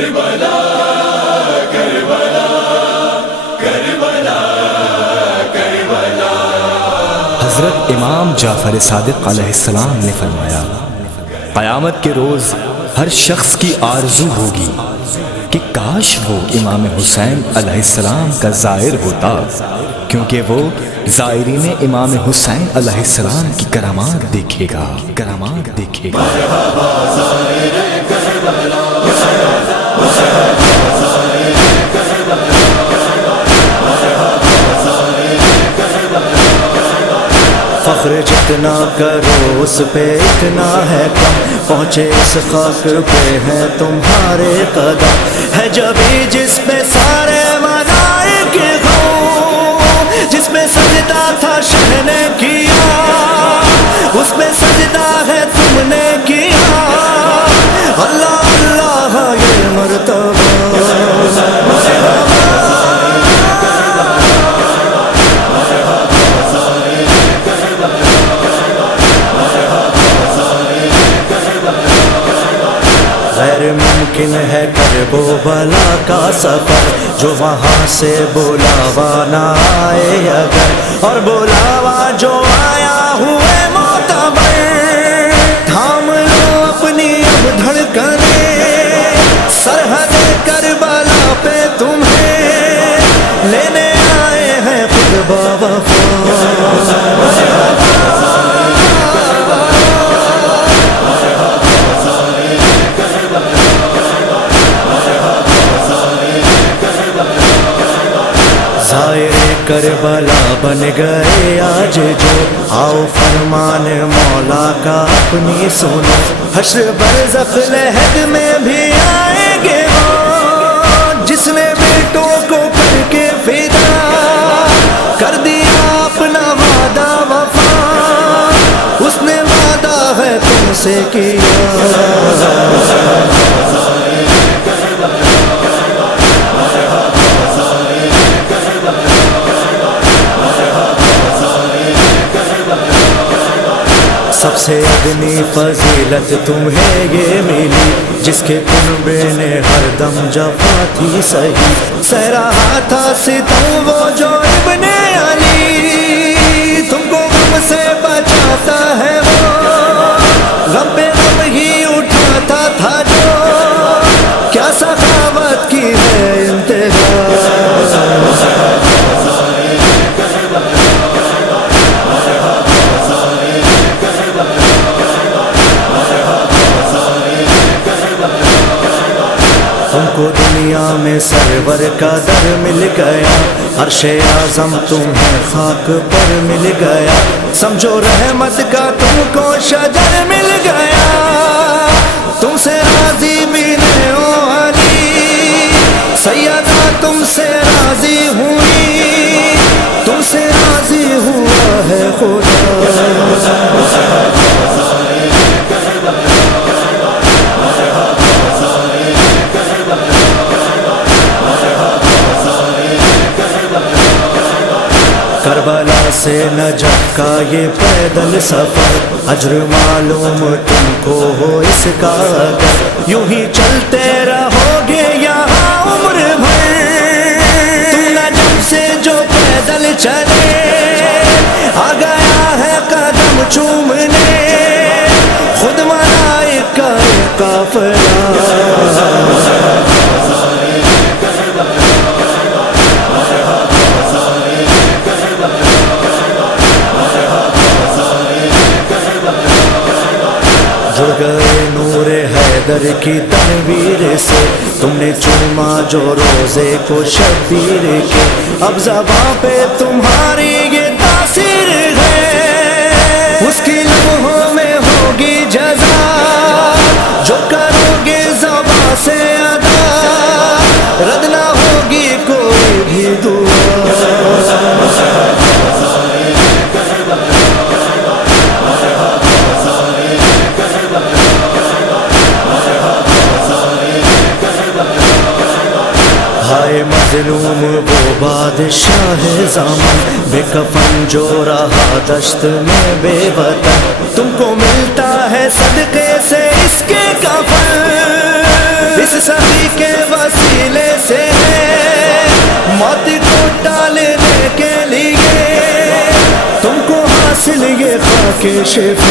کربلا کربلا کربلا کربلا۔ حضرت امام جعفر صادق علیہ السلام نے فرمایا، قیامت کے روز ہر شخص کی آرزو ہوگی کہ کاش وہ امام حسین علیہ السلام کا زائر ہوتا، کیونکہ وہ زائرین امام حسین علیہ السلام کی کرامات دیکھے گا، کرامات دیکھے گا۔ فخر جتنا کرو اس پہ اتنا ہے کم، پہنچے اس خاک پہ ہے تمہارے قدم، ہے جبھی جس پہ سارے ملائک ہوں، جس میں سجدہ تھا شہ نے کیا، اس میں سجدہ ہے تم نے کیا، اللہ اللہ یہ مرتبہ۔ غیر ممکن ہے کرب و بلا کا سفر، جو وہاں سے بلاوا نہ آئے اگر، اور بلاوا جو آیا ہوئے معتبر، تھام لو اپنی اب دھڑکنیں، سرحد کربلا پہ تمہیں لینے آئے ہیں خود باوفا۔ زائر کربلا بن گئے آج جو، آؤ فرمان مولا کا اپنی سنو، حشر برزخ لحد میں بھی آئیں گے وہ، جس نے بیٹوں کو کر کے فدا کر دیا اپنا وعدہ وفا، اس نے وعدہ ہے تم سے کیا۔ سب سے ادنی فضیلت تمہیں یہ ملی، جس کے کنبے نے ہر دم جفا تھی سہی، سہ رہا تھا ستم وہ جو ابن علی، تم کو غم سے بچاتا ہے وہ، غم پہ غم ہی اٹھاتا تھا جو، کیا سخاوت کی ہے انتہا۔ تم کو دنیا میں سرور کا در مل گیا، عرش اعظم تمہیں خاک پر مل گیا، سمجھو رحمت کا تم کو شجر مل گیا، تم سے راضی بھی نہیں ہو علی، سیدہ تم سے راضی ہوئی، تم سے راضی ہوا ہے خدا۔ کربلا سے نجف کا یہ پیدل سفر، اجر معلوم تم کو ہو اس کا اگر، یوں ہی چلتے رہو گے یہاں عمر بھر، تم نجف سے جو پیدل چلے آ گیا ہے قدم چومنے، خود ملائک کا قافلہ۔ جڑ گئے نور حیدر کی تنویر سے، تم نے چوما جو روزے کو شبیر کے، اب زباں پہ تمہاری یہ تاثیر ہے، اس کی لمحوں میں ہوگی جزا، جو کرو گے زباں سے ادا، رد نہ ہوگی کوئی بھی دعا۔ ہائے مظلوم وہ بادشاہ زمان، بے کفن جو رہا دشت میں بے وطن، تم کو ملتا ہے صدقے سے اس کے کفن، اس سخی کے کے شفا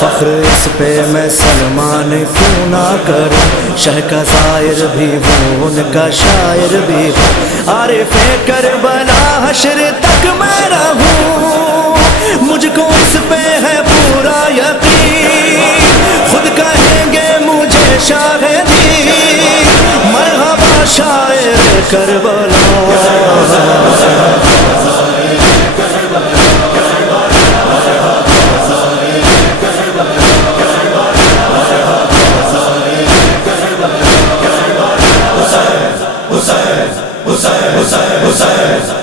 فخر اس پہ میں سلمان کیوں نہ کروں شہ کا ظاہر بھی ہوں ان کا شاعر بھی ہوں عارف کربلا حشر تک میں رہوں مجھ کو اس پہ ہے پورا یقین خود کہیں گے مجھے شاہدی مرحبا شاعر کربلا حسین حسین حسین